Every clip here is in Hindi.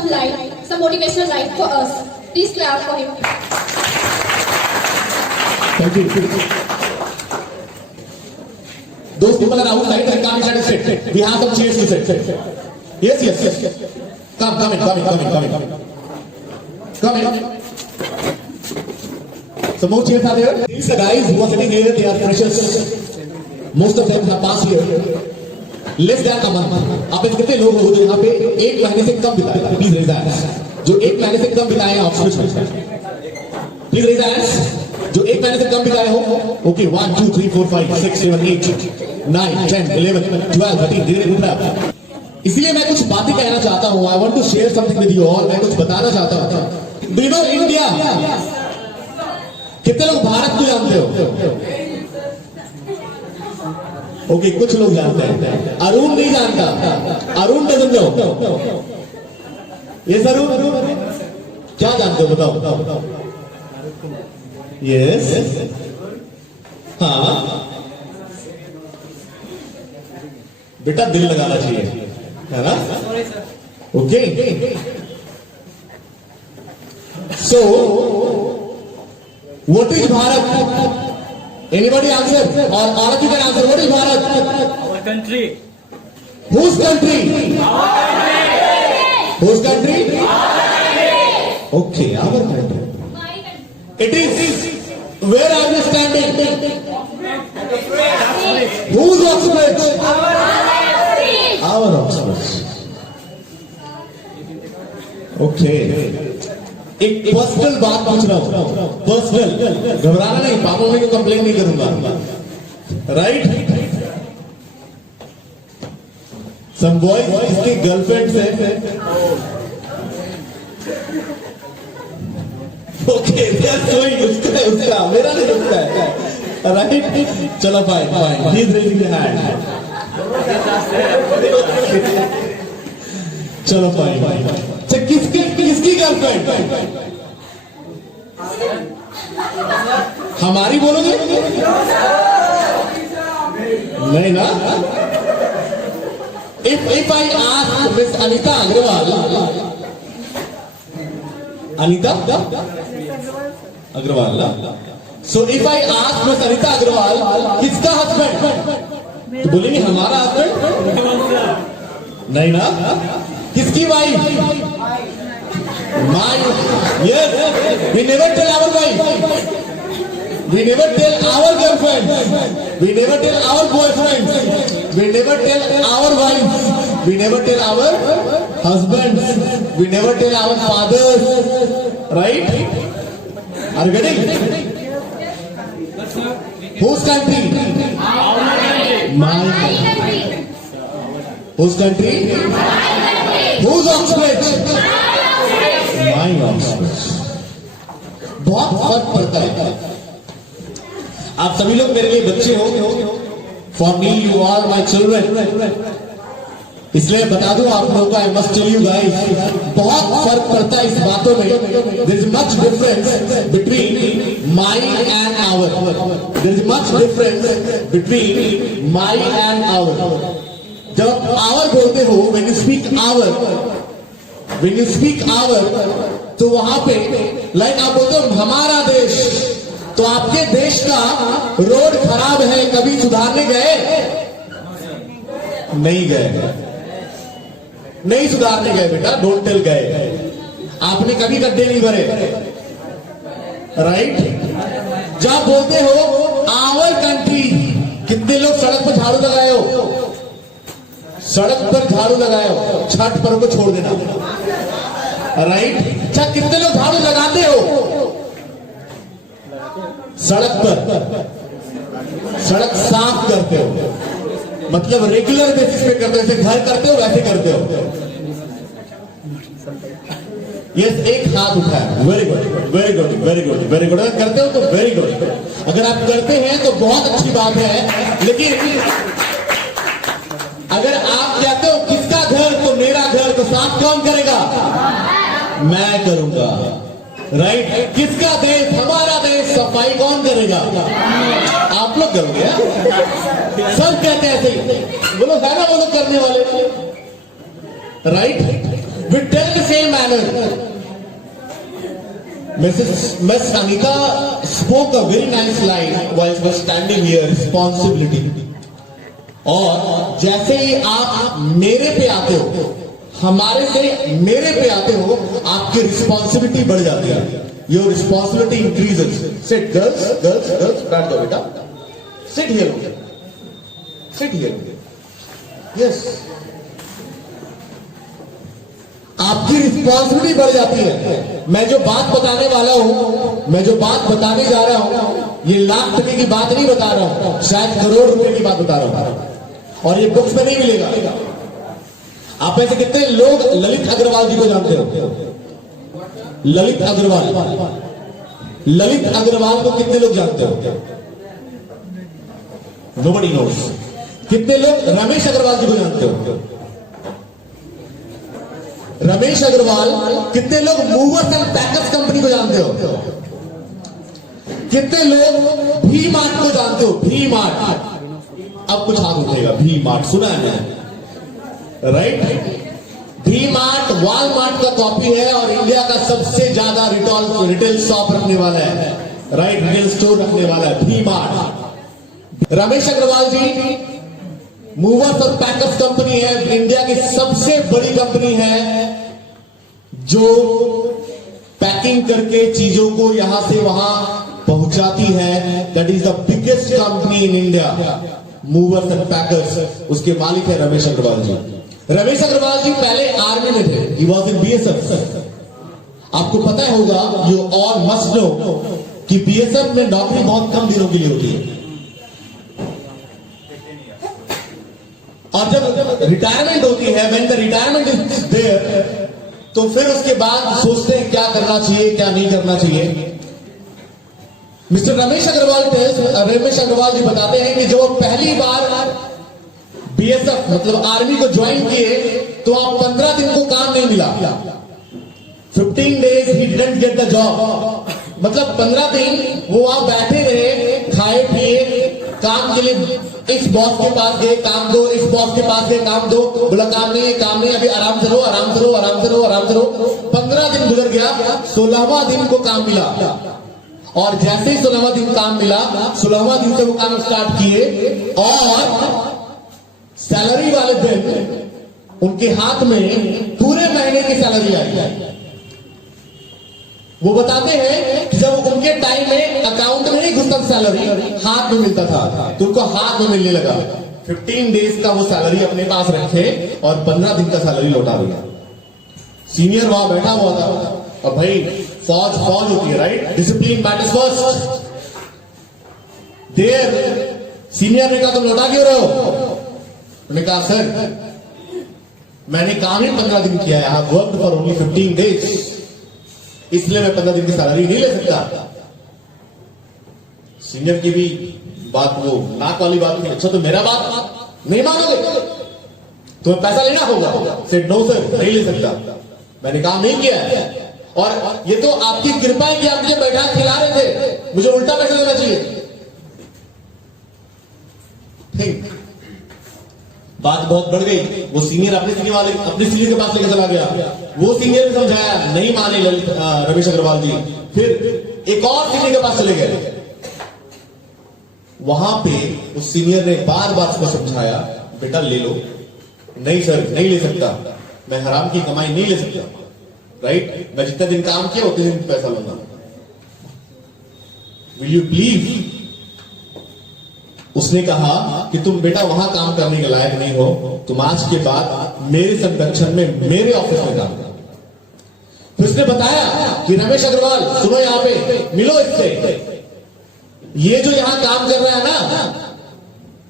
some line, some motivational line for us. Please clap for him. Thank you. Those people are outside and come inside and sit. We have some chairs to sit. Yes, yes, yes. Come in. Some more chairs are there. These are guys who are sitting here, they are freshers. Most of them have passed here. Less than a month. आप ऐसे कितने लोग हो जो यहाँ पे एक महीने से कम बिताए? Please raise hands. जो एक महीने से कम बिताए हैं ऑक्सफोर्ड में. Please raise hands. जो एक महीने से कम बिताए हो. Okay, 1, 2, 3, 4, 5, 6, 7, 8, 9, 10, 11, 12, 13. धीरे धीरे उठा. इसलिए मैं कुछ बातें कहना चाहता हूँ. I want to share something with you all. मैं कुछ बताना चाहता हूँ. Do you know India? कितने लोग भारत को जानते हो? ओके, कुछ लोग जानते हैं. अरुण नहीं जानता. Arun doesn't know. Yes Arun, क्या जानते हो बताओ. यस, हाँ बेटा, दिल लगाना चाहिए, है ना? Okay, so what is Bharat? Anybody answer? Or all of you can answer. What is Bharat? Our country. Whose country? Our country. Whose country? Our country. Okay, our country. It is. Where are you standing? Whose Oxford? Our Oxford. Okay. एक पर्सनल बात पूछ रहा हूं. पर्सनल, घबराना नहीं, पापा मम्मी को कंप्लेन नहीं करूंगा. राइट? सम बॉय इसकी गर्लफ्रेंड से. ओके, उसका मेरा नहीं रुकता है. राइट? चलो fine. He is raising the hand. चलो फाइन. किसकी गर्लफ्रेंड? हमारी बोलोगे? नहीं ना? If I ask Miss Anita Agrawal, so if I ask Miss Anita Agrawal, किसका हस्बैंड? तो बोलेंगे हमारा हस्बैंड. नहीं ना? किसकी wife? Yes, we never tell our wife. We never tell our girlfriend. We never tell our boyfriend. We never tell our wives. We never tell our husbands. We never tell our fathers. Right? Are you getting? Whose country? My country. Whose country? Whose Oxford? My Oxford. बहुत फर्क पड़ता है. आप सभी लोग मेरे लिए बच्चे हो. For me, you are my children. इसलिए बता दूं आप लोगों को, I must tell you guys, बहुत फर्क पड़ता है इस बातों में. There is much difference between my and our. There is much difference between my and our. जब our बोलते हो, when you speak our, तो वहां पे लाइक आप बोलते हो हमारा देश, तो आपके देश का रोड खराब है, कभी सुधारने गए? नहीं सुधारने गए बेटा. डोंट टेल गए. आपने कभी गड्ढे नहीं भरे. राइट? जब बोलते हो आवर कंट्री, कितने लोग सड़क पर झाड़ू लगाए हो? सड़क पर झाड़ू लगाए हो. छठ पर्व को छोड़ देना. राइट? अच्छा, कितने लोग झाड़ू लगाते हो सड़क पर? सड़क साफ करते हो, मतलब रेगुलर बेसिस पे करते हो. जैसे घर करते हो वैसे करते हो. यस, एक हाथ उठाया. Very good. अगर करते हो तो वेरी गुड. अगर आप करते हैं तो बहुत अच्छी बात है. लेकिन अगर आप कहते हो किसका घर, तो मेरा घर, तो साफ कौन करेगा? मैं करूंगा. राइट? किसका देश? हमारा देश. सफाई कौन करेगा? आप लोग करोगे. सब कहते हैं ऐसे ही. बोलो है ना वो लोग करने वाले. Right? We tell the same manner. Miss Anita spoke a very nice line while she was standing here, responsibility. और जैसे ही आप मेरे पे आते हो, हमारे से मेरे पे आते हो, आपकी रिस्पॉन्सिबिलिटी बढ़ जाती है. Your responsibility increases. Sit, girls, girls, girls. बैठ जाओ बेटा. Sit here. Sit here. Yes. आपकी रिस्पॉन्सिबिलिटी बढ़ जाती है. मैं जो बात बताने वाला हूं, मैं जो बात बताने जा रहा हूं, ये लाख टके की बात नहीं बता रहा हूं, शायद करोड़ रुपए की बात बता रहा हूं. और ये बुक्स में नहीं मिलेगा. आप ऐसे कितने लोग ललित अग्रवाल जी को जानते हो? ललित अग्रवाल, ललित अग्रवाल को कितने लोग जानते हो? Nobody nose. कितने लोग रमेश अग्रवाल जी को जानते हो? रमेश अग्रवाल. कितने लोग मूवर्स एंड पैकर्स कंपनी को जानते हो? कितने लोग भी मार्ट को जानते हो? भी मार्ट. अब कुछ हाथ उठेगा. भी मार्ट सुना है मैंने, राइट? भी मार्ट वॉलमार्ट का कॉपी है और इंडिया का सबसे ज्यादा रिटेल शॉप रखने वाला है, राइट? रिटेल स्टोर रखने वाला है भी मार्ट. रमेश अग्रवाल जी मूवर्स और पैकर्स कंपनी है, इंडिया की सबसे बड़ी कंपनी है जो पैकिंग करके चीजों को यहां से वहां पहुंचाती है. That is the biggest company in India, movers and packers. उसके मालिक है रमेश अग्रवाल जी. रमेश अग्रवाल जी पहले आर्मी में थे. He was in BSF. आपको पता होगा, यू ऑल मस्ट नो कि बीएसएफ में नौकरी बहुत कम दिनों के लिए होती है. और जब रिटायरमेंट होती है, when the retirement is there, तो फिर उसके बाद सोचते हैं क्या करना चाहिए, क्या नहीं करना चाहिए. मिस्टर रमेश अग्रवाल जी बताते हैं कि जब वो पहली बार बीएसएफ मतलब आर्मी को ज्वाइन किए तो आप 15 दिन को काम नहीं मिला. 15 days he didn't get the job. मतलब 15 दिन वो वहां बैठे रहे, खाए पिए, काम के लिए इस बॉस के पास गए, काम दो, इस बॉस के पास गए, काम दो. बोला काम नहीं है, काम नहीं, अभी आराम से रहो, आराम से रहो, आराम से रहो, आराम से रहो. 15 दिन गुजर गया. 16वां दिन को काम मिला. और जैसे ही 16वां दिन काम मिला, 16वां दिन से वो काम स्टार्ट किए और सैलरी वाले दिन उनके हाथ में पूरे महीने की सैलरी आई. वो बताते हैं कि जब उनके टाइम में अकाउंट में नहीं घुसता सैलरी, हाथ में मिलता था, तो उनको हाथ में मिलने लगा. 15 डेज का वो सैलरी अपने पास रखे और 15 दिन का सैलरी लौटा दिया. सीनियर वहां बैठा हुआ था. और भाई फौज होती है, right? Discipline matters first. Their senior ने कहा तुम लौटा क्यों रहे हो? उन्होंने कहा सर मैंने काम ही 15 दिन किया है, I have worked for only 15 days, इसलिए मैं 15 दिन की सैलरी नहीं ले सकता. सीनियर की भी बात वो नाक वाली बात नहीं. अच्छा तो मेरा बात नहीं मानोगे, तुम्हें पैसा लेना होगा. सेड नो सर, नहीं ले सकता, मैंने काम नहीं किया है. और ये तो आपकी कृपा है कि आप मुझे बैठा खिला रहे थे, मुझे उल्टा पैसा देना चाहिए. बात बहुत बढ़ गई. वो सीनियर अपने सीनियर के पास लेकर चला गया. वो सीनियर ने समझाया, नहीं माने रमेश अग्रवाल जी. फिर एक और सीनियर के पास चले गए. वहां पे उस सीनियर ने बार बार उसको समझाया, बेटा ले लो. नहीं सर नहीं ले सकता, मैं हराम की कमाई नहीं ले सकता, राइट? मैं जितना दिन काम किया उतने दिन पैसा लूंगा. Will you please? उसने कहा कि तुम बेटा वहां काम करने के लायक नहीं हो, तुम आज के बाद मेरे संरक्षण में मेरे ऑफिस में काम करो. फिर उसने बताया कि रमेश अग्रवाल सुनो, यहां पे मिलो इससे. ये जो यहां काम कर रहा है ना,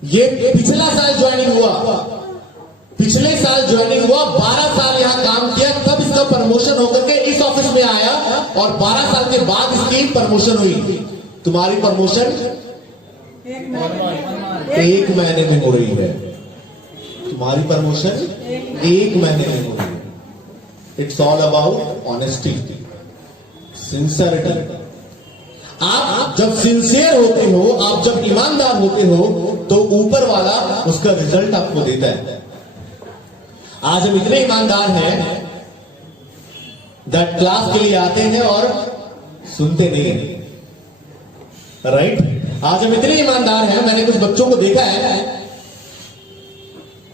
ये पिछला साल ज्वाइनिंग हुआ, पिछले साल ज्वाइनिंग हुआ, 12 साल यहां काम किया, तब इसका प्रमोशन होकर के इस ऑफिस में आया और 12 साल के बाद इसकी प्रमोशन हुई. तुम्हारी प्रमोशन 1 महीने में हो रही है. तुम्हारी प्रमोशन 1 महीने में हो रही है. It's all about honesty, sincerity. आप जब सिंसियर होते हो, आप जब ईमानदार होते हो, तो ऊपर वाला उसका रिजल्ट आपको देता है. आज हम इतने ईमानदार हैं दैट क्लास के लिए आते हैं और सुनते नहीं हैं, राइट? आज हम इतने ईमानदार हैं, मैंने कुछ बच्चों को देखा है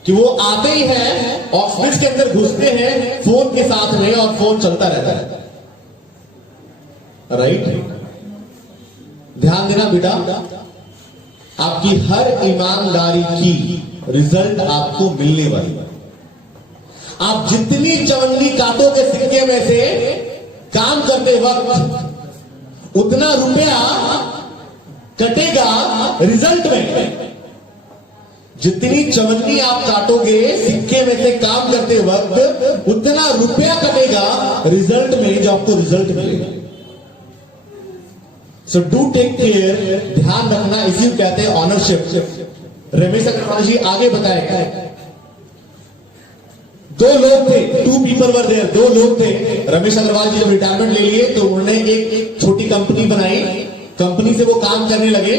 कि वो आते ही हैं, ऑफिस के अंदर घुसते हैं फोन के साथ में और फोन चलता रहता है, राइट? ध्यान देना बेटा, आपकी हर ईमानदारी की रिजल्ट आपको मिलने वाली है। आप जितनी चवन्नी कांटों के सिक्के में से काम करते वक्त उतना रुपया कटेगा रिजल्ट में। जितनी चवन्नी आप काटोगे सिक्के में से काम करते वक्त उतना रुपया कटेगा रिजल्ट में, जो आपको रिजल्ट मिलेगा। सो डू टेक केयर, ध्यान रखना, इसी को कहते हैं ऑनरशिप। रमेश अग्रवाल जी आगे बताए, दो लोग थे, 2 people वर देयर, 2 लोग थे। रमेश अग्रवाल जी जब रिटायरमेंट ले लिए तो उन्होंने एक छोटी कंपनी बनाई, कंपनी से वो काम करने लगे।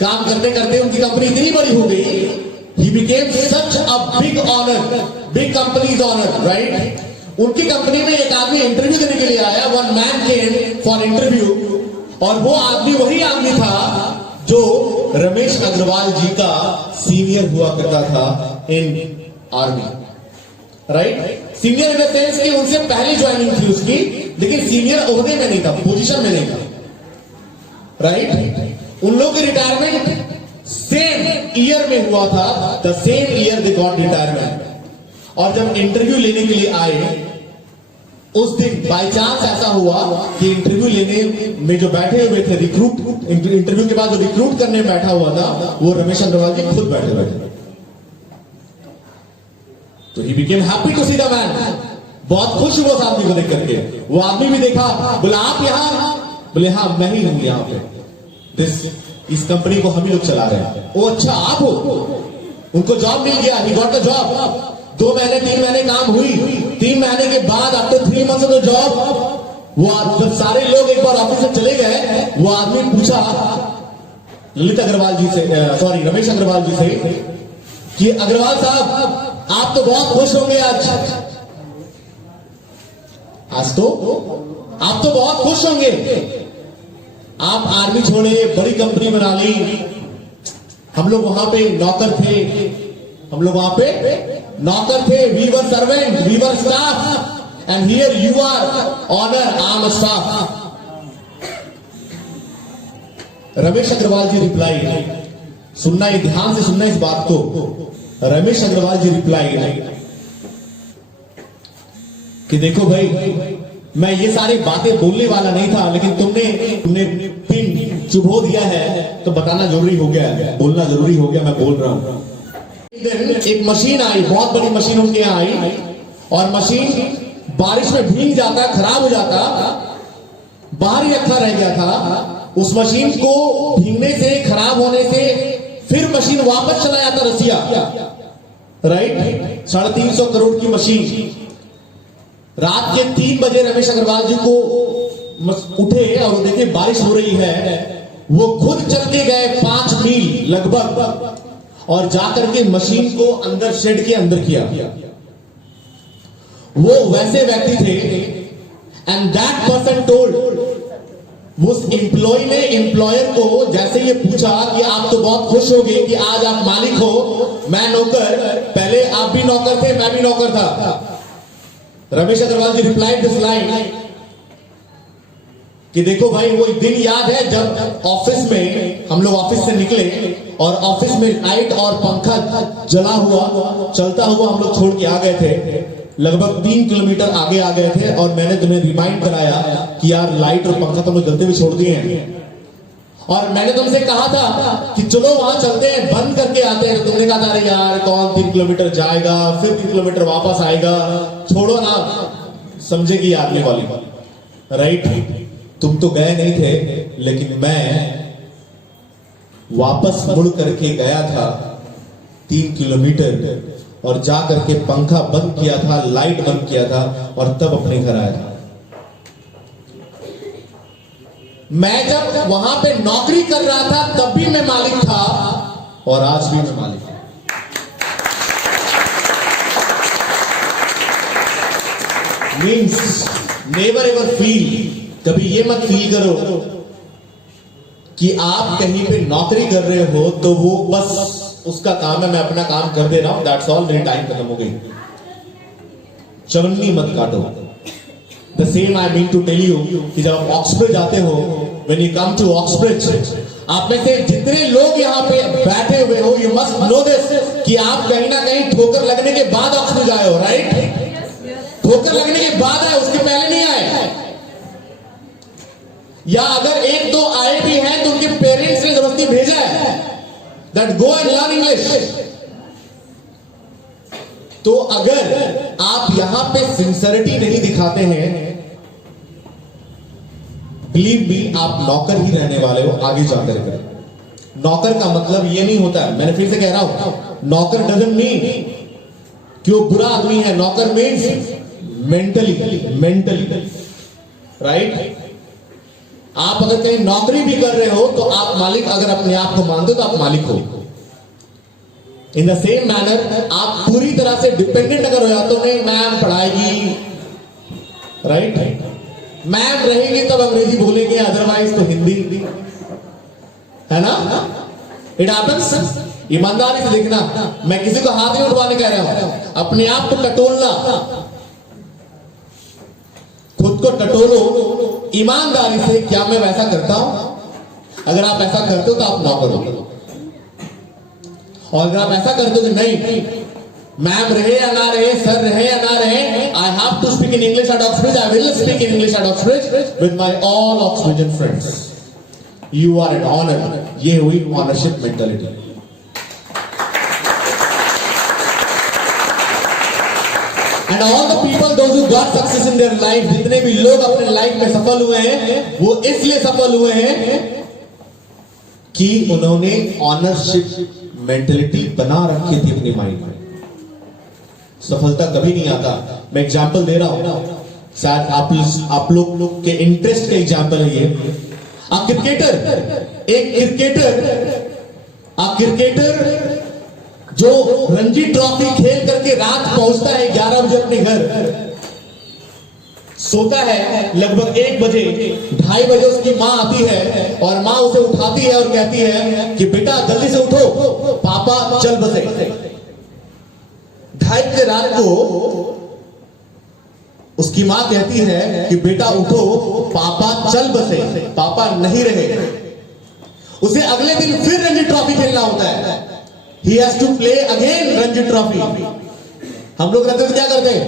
काम करते करते उनकी कंपनी इतनी बड़ी हो गई, he became such a big owner, big companies owner, right? उनकी कंपनी में एक आदमी इंटरव्यू देने के लिए आया, one man came for interview, और वो आदमी वही आदमी था जो रमेश अग्रवाल जी का सीनियर हुआ करता था इन army, right? Senior in the sense कि उनसे पहले ज्वाइनिंग थी उसकी, लेकिन सीनियर ओहदे में नहीं था, पोजीशन में नहीं था, राइट? उन लोगों की रिटायरमेंट सेम ईयर में हुआ था, the same year they got retirement. और जब इंटरव्यू लेने के लिए आए उस दिन बाय चांस ऐसा हुआ कि इंटरव्यू लेने में जो बैठे हुए थे रिक्रूट, इंटरव्यू के बाद जो रिक्रूट करने बैठा हुआ था वो रमेश अग्रवाल जी खुद बैठे। तो he became happy to see the man, बहुत खुश हुआ उस आदमी को देख करके। वो आदमी भी देखा, बोला आप यहां? बोले हाँ मैं ही हूं यहां पे, इस कंपनी को हम ही लोग चला रहे हैं। ओ अच्छा आप हो? उनको जॉब मिल गया, ही गॉट द जॉब। 2 महीने 3 महीने काम हुई, 3 महीने के बाद after 3 months of the job वो सारे लोग एक बार ऑफिस से चले गए। वो आदमी पूछा ललित अग्रवाल जी से, सॉरी रमेश अग्रवाल जी से, कि अग्रवाल साहब आप तो बहुत खुश होंगे आज तो आप तो बहुत खुश होंगे, आप आर्मी छोड़े, बड़ी कंपनी बना ली। हम लोग वहां पे नौकर थे, we were servant, we were staff, and here you are owner, I am staff. Ramesh Agarwal ji reply, सुनना, ये ध्यान से सुनना इस बात को। रमेश अग्रवाल जी रिप्लाई कि देखो भाई, मैं ये सारी बातें बोलने वाला नहीं था, लेकिन तुमने पिन चुभो दिया है तो बताना जरूरी हो गया, बोलना जरूरी हो गया, मैं बोल रहा हूं। एक मशीन आई, बहुत बड़ी मशीन उनके यहां आई, और मशीन बारिश में भीग जाता, खराब हो जाता, बाहर ही रखा रह गया था। उस मशीन को भीगने से, खराब होने से फिर मशीन वापस चला जाता रसिया, राइट? 350 करोड़ की मशीन। रात के 3 बजे रमेश अग्रवाल जी को उठे और देखे बारिश हो रही है। वो खुद चल के गए 5 मील लगभग, और जाकर के मशीन को अंदर, शेड के अंदर किया। वो वैसे व्यक्ति थे, एंड दैट पर्सन टोल्ड, उस एम्प्लॉय ने एम्प्लॉयर को जैसे ये पूछा कि आप तो बहुत खुश हो गए कि आज आप मालिक हो, मैं नौकर, पहले आप भी नौकर थे, मैं भी नौकर था। रमेश अग्रवाल जी रिप्लाइड दिस लाइन कि देखो भाई, वो दिन याद है जब ऑफिस में, हम लोग ऑफिस से निकले और ऑफिस में लाइट और पंखा जला हुआ, चलता हुआ हम लोग छोड़ के आ गए थे, लगभग 3 किलोमीटर आगे आ गए थे, और मैंने तुम्हें रिमाइंड कराया कि यार लाइट और पंखा तुम लोग जलते हुए छोड़ दिए हैं, और मैंने तुमसे कहा था कि चलो वहां चलते हैं, बंद करके आते हैं। तुमने कहा था अरे यार कौन 3 किलोमीटर जाएगा, फिर 3 किलोमीटर वापस आएगा, छोड़ो ना, समझेगी आदमी वाली, राइट? तुम तो गए नहीं थे, लेकिन मैं वापस मुड़ करके गया था 3 किलोमीटर, और जा करके पंखा बंद किया था, लाइट बंद किया था, और तब अपने घर आया था। मैं जब वहां पे नौकरी कर रहा था तब भी मैं मालिक था, और आज भी मैं मालिक हूं। नेवर एवर फील, कभी ये मत फील करो कि आप कहीं पे नौकरी कर रहे हो तो वो बस उसका काम है, मैं अपना काम कर दे रहा हूं, दैट्स ऑल, मेरी टाइम खत्म हो गई। चवन्नी मत काटो। The same I mean to tell you कि जब आप ऑक्सब्रिज आते हो, when you come to Oxbridge, आप में से जितने लोग यहाँ पे बैठे हुए हो, यू मस्ट नो दिस कि आप कहीं ना कहीं ठोकर लगने के बाद ऑक्सब्रिज आए हो, राइट? ठोकर लगने के बाद आए, उसके पहले नहीं आए। या अगर एक दो आए भी हैं तो उनके पेरेंट्स ने जबरदस्ती भेजा है that go and learn English. तो अगर आप यहां पे सिंसियरिटी नहीं दिखाते हैं, बिलीव मी, आप नौकर ही रहने वाले हो आगे जाकर कर। नौकर का मतलब ये नहीं होता है, मैंने फिर से कह रहा हूं, नौकर डजंट मीन कि वो बुरा आदमी है। नौकर मीन्स मेंटली राइट। आप अगर कहीं नौकरी भी कर रहे हो तो आप मालिक, अगर अपने आप को मानते हो तो आप मालिक हो। इन द सेम मैनर आप पूरी तरह से डिपेंडेंट अगर हो जाते हो, नहीं मैम पढ़ाएगी, राइट, मैम रहेगी तब अंग्रेजी बोलेंगे, अदरवाइज तो हिंदी, है ना? It happens. ईमानदारी से देखना, मैं किसी को हाथ नहीं उठवाने कह रहा हूं, अपने आप को टटोलना, खुद को टटोलो ईमानदारी से, क्या मैं वैसा करता हूं? अगर आप ऐसा करते हो तो आप नौकर हो, और अगर आप ऐसा करते हो तो नहीं, मैम रहे या ना रहे, सर रहे या ना रहे, I have to speak in English at Oxbridge, I will speak in English at Oxbridge with my all Oxbridgean friends. You are an owner. ये हुई ownership mentality. And all the people those who got success in their life, जितने भी लोग अपने लाइफ में सफल हुए हैं, वो इसलिए सफल हुए हैं कि उन्होंने ऑनरशिप मेंटालिटी बना रखी थी अपनी माइंड में। सफलता कभी नहीं आता। मैं एग्जांपल दे रहा हूं, शायद आप लोग के इंटरेस्ट का एग्जांपल है ये। एक क्रिकेटर जो रणजी ट्रॉफी खेल करके रात पहुंचता है 11 बजे अपने घर, सोता है लगभग 1 बजे, 2:30 बजे उसकी मां आती है और मां उसे उठाती है और कहती है कि बेटा जल्दी से उठो, पापा चल बसे। 2:30 बजे रात को उसकी मां कहती है कि बेटा उठो, पापा चल बसे, पापा नहीं रहे। उसे अगले दिन फिर रणजी ट्रॉफी खेलना होता है। He has to play again Ranji trophy. हम लोग रहते तो क्या करते हैं?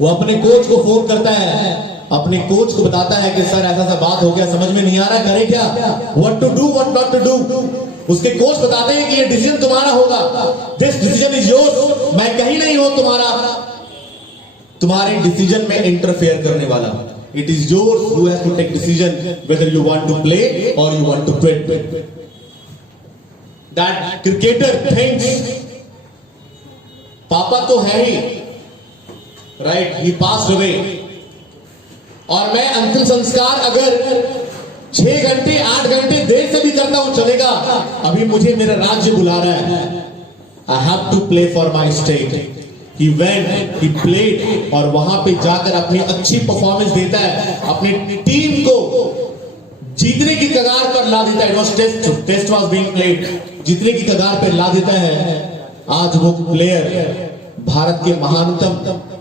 वो अपने कोच को फोन करता है, अपने कोच को बताता है कि सर ऐसा ऐसा बात हो गया, समझ में नहीं आ रहा, करें क्या, what to do what not to do. उसके कोच बताते हैं कि ये डिसीजन तुम्हारा होगा, दिस डिसीजन इज योर्स, मैं कहीं नहीं हूं तुम्हारे डिसीजन में इंटरफेयर करने वाला। It is yours who has to take decision whether you want to play और you want to quit. That cricketer thinks पापा तो है ही, राइट, he passed away, और मैं अंतिम संस्कार अगर 6 घंटे 8 घंटे देर से भी करता हूं चलेगा, अभी मुझे मेरा राज्य बुला रहा है, I have to play for my state। He went, he played, और वहां पे जाकर अपनी अच्छी परफॉर्मेंस देता है, अपनी टीम को जीतने की कगार पर ला देता है। It was test was being played, जीतने की कगार पर ला देता है। आज वो प्लेयर भारत के महानतम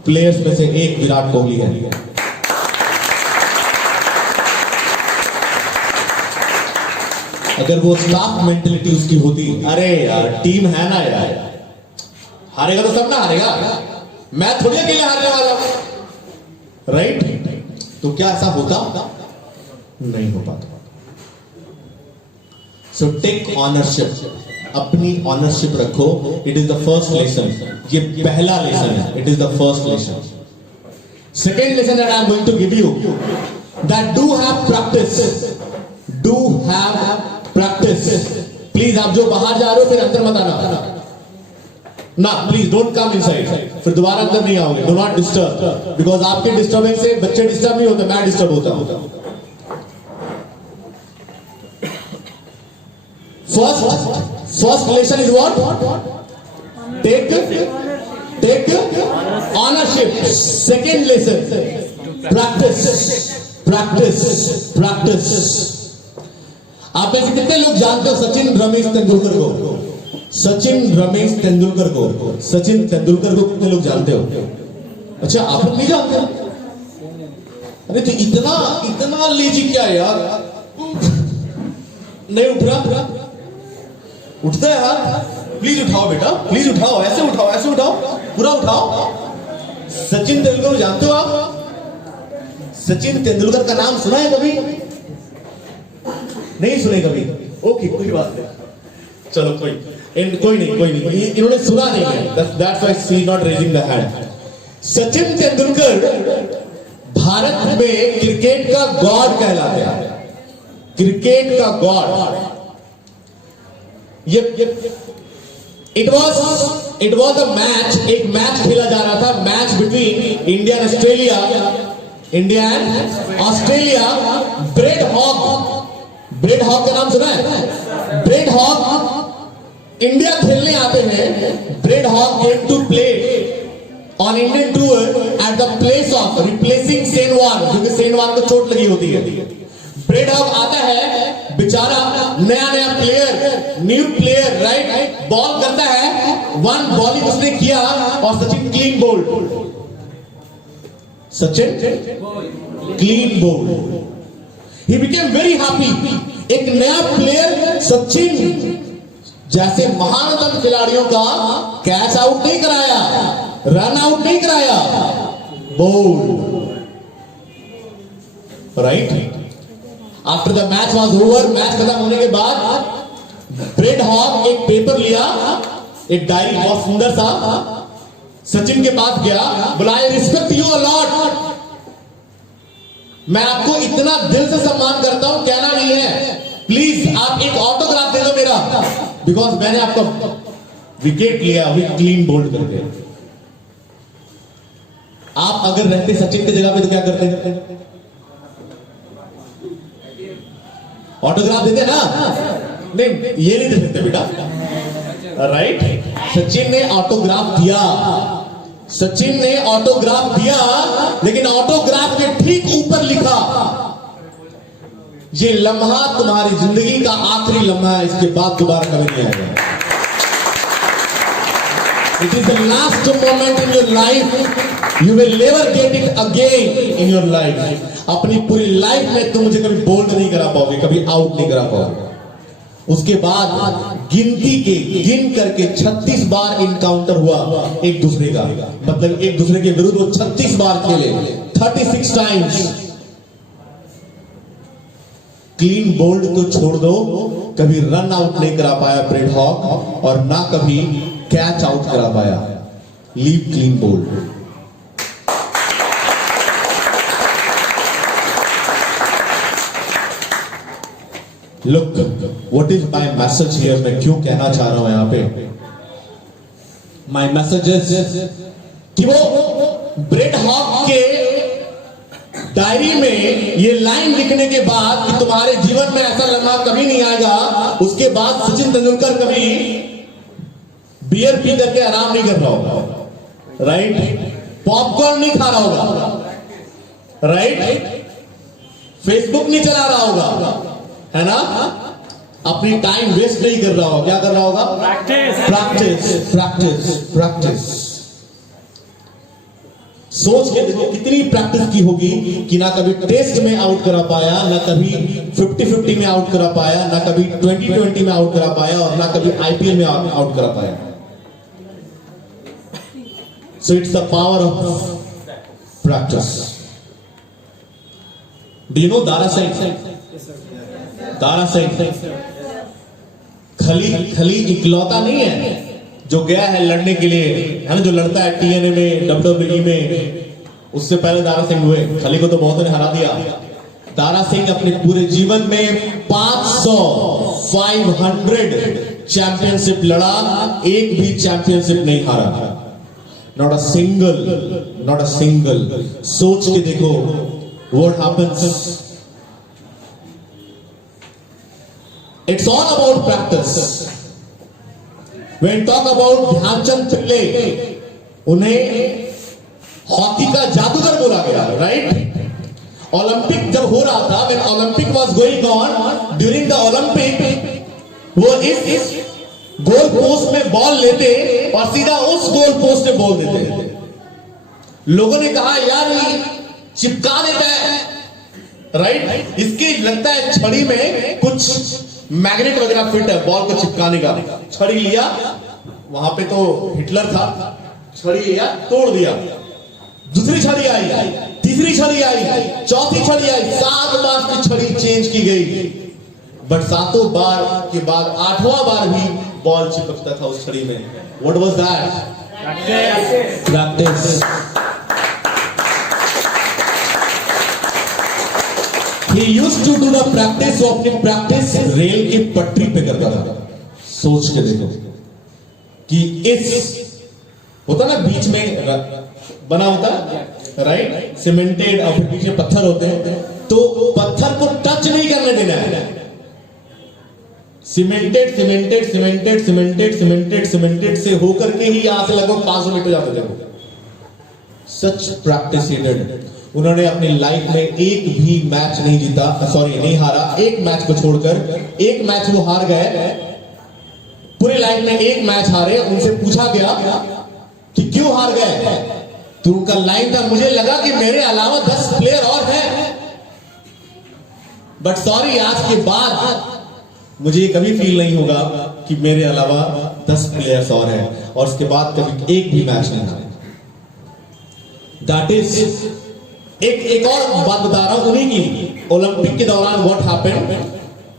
प्लेयर्स में से एक विराट कोहली है। अगर वो स्टाफ मेंटेलिटी उसकी होती, अरे यार टीम है ना यार, हारेगा तो सब ना हारेगा, मैं थोड़ी अकेले हारने वाला हूं, राइट? तो क्या ऐसा होता? नहीं हो पाता। सो टेक ऑनरशिप, अपनी ऑनरशिप रखो। It is the first lesson, ये पहला लेसन है, it is the first lesson. Second lesson that I am going to give you, that do have practice, do have practice. Please आप जो बाहर जा रहे हो फिर अंदर मत आना ना, प्लीज डोंट कम इनसाइड, फिर दोबारा अंदर नहीं आओगे। डू नॉट डिस्टर्ब, बिकॉज आपके डिस्टर्बेंस से बच्चे डिस्टर्ब नहीं होते, मैं डिस्टर्ब होता हूं। First lesson is what? Take take ownership. Second lesson, practice practice practice. आप में से कितने लोग जानते हो सचिन रमेश तेंदुलकर को? सचिन रमेश तेंदुलकर को, सचिन तेंदुलकर को कितने लोग जानते हो? अच्छा, आप लोग नहीं जानते? अरे तो इतना इतना लेजी क्या है यार? नहीं उठ रहा? उठता है यार? प्लीज उठाओ बेटा, प्लीज उठाओ, ऐसे उठाओ, ऐसे उठाओ, पूरा उठाओ। सचिन तेंदुलकर को जानते हो आप? सचिन तेंदुलकर का नाम सुना है कभी? नहीं सुने कभी? ओके, कोई बात नहीं, चलो कोई नहीं, इन्होंने सुना नहीं है, that's why she not raising the hand. Sachin Tendulkar Bharat में क्रिकेट का गॉड कहलाते हैं, क्रिकेट का गॉड। ये इट वॉज अ मैच, एक मैच खेला जा रहा था, match between India and Australia, India and Australia. Brad Hogg का नाम सुना है? ब्रेड हॉक इंडिया खेलने आते हैं। Brad Hogg came to play on Indian tour at the place of replacing Shane Warne, क्योंकि सेनवार को चोट लगी होती है। ब्रेड हॉक आता है, बेचारा नया player, new player, right? Ball करता है, वन बॉलिंग उसने किया और Sachin clean bowled. Sachin clean bowled. He became very happy. एक नया प्लेयर सचिन जैसे महानतम खिलाड़ियों का कैच आउट नहीं कराया, रन आउट नहीं कराया, bowled, right? After the match was over, match खत्म होने के बाद ब्रेड हॉक एक पेपर लिया, एक डायरी बहुत सुंदर सा, सचिन के पास गया, बोला I respect you a lot, मैं आपको इतना दिल से सम्मान करता हूं, कहना नहीं है, प्लीज आप एक ऑटोग्राफ दे दो मेरा, बिकॉज मैंने आपका विकेट लिया विद क्लीन बोल्ड करके। आप अगर रहते सचिन की जगह पे तो क्या करते? ऑटोग्राफ देते ना? नहीं, ये नहीं दे सकते बेटा, राइट? सचिन ने ऑटोग्राफ दिया, सचिन ने ऑटोग्राफ दिया, लेकिन ऑटोग्राफ के ठीक ऊपर लिखा, ये लम्हा तुम्हारी जिंदगी का आखिरी लम्हा है, इसके बाद दोबारा कभी नहीं आएगा। It is the last moment in your life. You will never get it again in your life. अपनी पूरी लाइफ में तुम मुझे कभी बोल्ड नहीं करा पाओगे, कभी आउट नहीं करा पाओगे। उसके बाद गिन करके 36 बार इनकाउंटर हुआ एक दूसरे का, मतलब एक दूसरे के विरुद्ध वो 36 बार खेले, 36 टाइम्स। क्लीन बोल्ड तो छोड़ दो, कभी रन आउट नहीं करा पाया ब्रेड हॉक, और ना कभी कैच आउट करा पाया। Leave clean bowled. Look, what is my message here? मैं क्यों कहना चाह रहा हूं यहां पे? माय मैसेज इज कि वो ब्रेड हॉक के डायरी में ये लाइन लिखने के बाद कि तुम्हारे जीवन में ऐसा लम्हा कभी नहीं आएगा, उसके बाद सचिन तेंदुलकर कभी बियर पी करके आराम नहीं कर रहा होगा, राइट? पॉपकॉर्न नहीं खा रहा होगा, राइट? फेसबुक नहीं चला रहा होगा, है ना? अपनी टाइम वेस्ट नहीं कर रहा होगा। क्या कर रहा होगा? Practice practice practice practice. सोच के देखो कितनी प्रैक्टिस की होगी कि ना कभी टेस्ट में आउट करा पाया, ना कभी 50-50 में आउट करा पाया, ना कभी 20-20 में आउट करा पाया, और ना कभी आईपीएल में आउट करा पाया। So it's the power of practice. Do you know Dara Singh? Dara Singh खली इकलौता नहीं है जो गया है लड़ने के लिए, है ना? जो लड़ता है टीएनए में, डब्ल्यूडब्ल्यूई में, उससे पहले दारा सिंह हुए। खली को तो बहुतों ने हरा दिया। दारा सिंह अपने पूरे जीवन में 500 चैंपियनशिप लड़ा, एक भी चैंपियनशिप नहीं हारा। Not a single. सोच के देखो what happens. It's all about practice. When talk about Dhyanchand Pillai, उन्हें हॉकी का जादूगर बोला गया, राइट? ओलंपिक जब हो रहा था, when Olympic was going on, during the Olympic, वो इस गोल पोस्ट में बॉल लेते और सीधा उस गोल पोस्ट में बॉल देते। लोगों ने कहा यार ये चिपका देता है, राइट? इसके लगता है छड़ी में कुछ मैग्नेट वगैरह फिट है बॉल को चिपकाने का। छड़ी लिया, वहां पे तो हिटलर था, छड़ी लिया, तोड़ दिया। दूसरी छड़ी आई, तीसरी छड़ी आई, चौथी छड़ी आई, 7 बार की छड़ी चेंज की गई, बट 7 बार के बाद 8वां बार भी बॉल चिपकता था उस छड़ी में। What was that? Practice. He used to do the practice, वो अपनी प्रैक्टिस रेल की पटरी पे करता था। सोच के देखो कि इस होता ना बीच में बना होता, राइट? सीमेंटेड, और फिर बीच में पत्थर होते हैं, तो पत्थर को टच नहीं करने देना है। Cemented cemented cemented cemented cemented cemented से होकर के ही यहां से लगभग 500 मीटर जाते थे। सच प्रैक्टिस ही डिड। उन्होंने अपनी लाइफ में एक भी मैच नहीं जीता, सॉरी नहीं हारा, एक मैच को छोड़कर एक मैच वो हार गए। पूरे लाइफ में एक मैच हारे। उनसे पूछा गया कि क्यों हार गए, तो उनका लाइन था, मुझे लगा कि मेरे अलावा 10 प्लेयर और हैं, बट सॉरी आज के बाद मुझे कभी फील नहीं होगा कि मेरे अलावा 10 प्लेयर्स और हैं। और उसके बाद कभी एक भी मैच नहीं हारे। दैट इज एक और बात बता रहा हूं उन्हीं की। ओलंपिक के दौरान व्हाट हैपेंड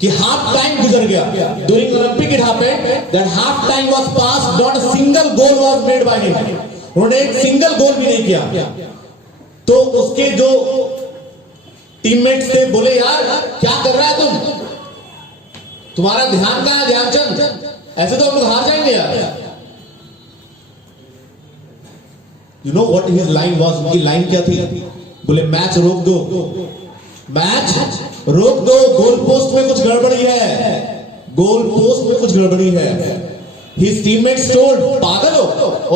कि हाफ टाइम गुजर गया। During Olympic it happened that half time was passed, not a single goal was made by him. उन्होंने एक सिंगल गोल भी नहीं किया। तो उसके जो टीममेट्स थे बोले यार क्या कर रहा है तुम्हारा ध्यान कहां है ध्यानचंद, ऐसे तो हम लोग हार जाएंगे यार। You know what his line was? उनकी लाइन क्या थी? बोले मैच रोक दो, मैच रोक दो, गोल पोस्ट में कुछ गड़बड़ी है, गोल पोस्ट में कुछ गड़बड़ी है। His teammates told, पागल हो,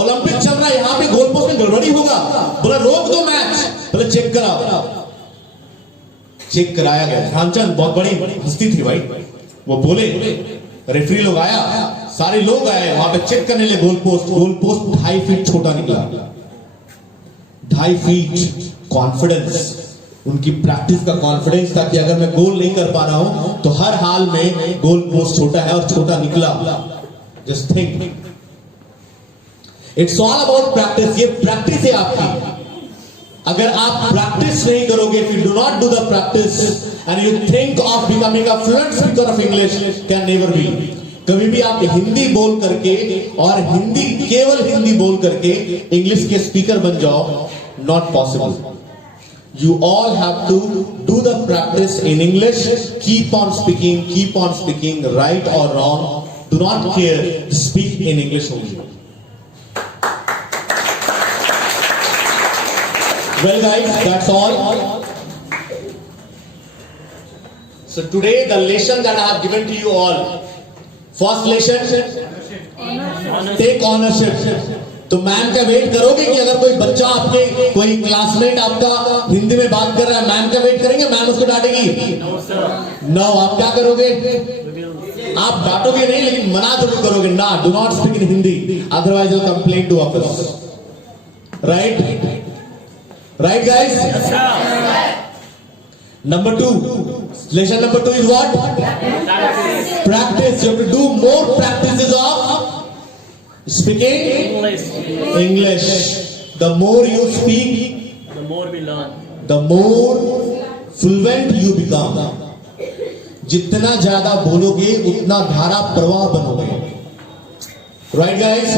ओलंपिक चल रहा है, यहां पे गोल पोस्ट में गड़बड़ी होगा। बोला रोक दो मैच। बोले चेक कराओ। चेक कराया गया। ध्यानचंद बहुत बड़ी हस्ती थी भाई, वो बोले रेफरी लोग आया, सारे लोग आए वहां पे चेक करने लगे। गोल पोस्ट 2.5 फीट छोटा निकला, 2.5 फीट। कॉन्फिडेंस, उनकी प्रैक्टिस का कॉन्फिडेंस था कि अगर मैं गोल नहीं कर पा रहा हूं तो हर हाल में गोल पोस्ट छोटा है और छोटा निकला। Just think, it's all about practice. ये प्रैक्टिस है आपकी। अगर आप प्रैक्टिस नहीं करोगे, if you do not do the practice and you think of becoming a fluent speaker of English, can never be. कभी भी आप हिंदी बोल करके और केवल हिंदी बोल करके इंग्लिश के स्पीकर बन जाओ, not possible. You all have to do the practice in English. Keep on speaking, right or wrong. Do not care. Speak in English only. Well, guys, that's all. So today, the lesson that I have given to you all. First lesson, take ownership. तो मैम का वेट करोगे कि अगर कोई बच्चा आपके, कोई क्लासमेट आपका हिंदी में बात कर रहा है, मैम का वेट करेंगे, मैम उसको डांटेगी? नो। आप क्या करोगे? आप डांटोगे नहीं, लेकिन मना जरूर करोगे, ना, do not speak in Hindi, otherwise will complain to office. Right guys? Number 2, lesson number 2 is what? Practice. You have to do more practices of speaking English. The more you speak, The more we learn. the more fluent you become. जितना ज्यादा बोलोगे उतना धारा प्रवाह बनोगे। Right guys?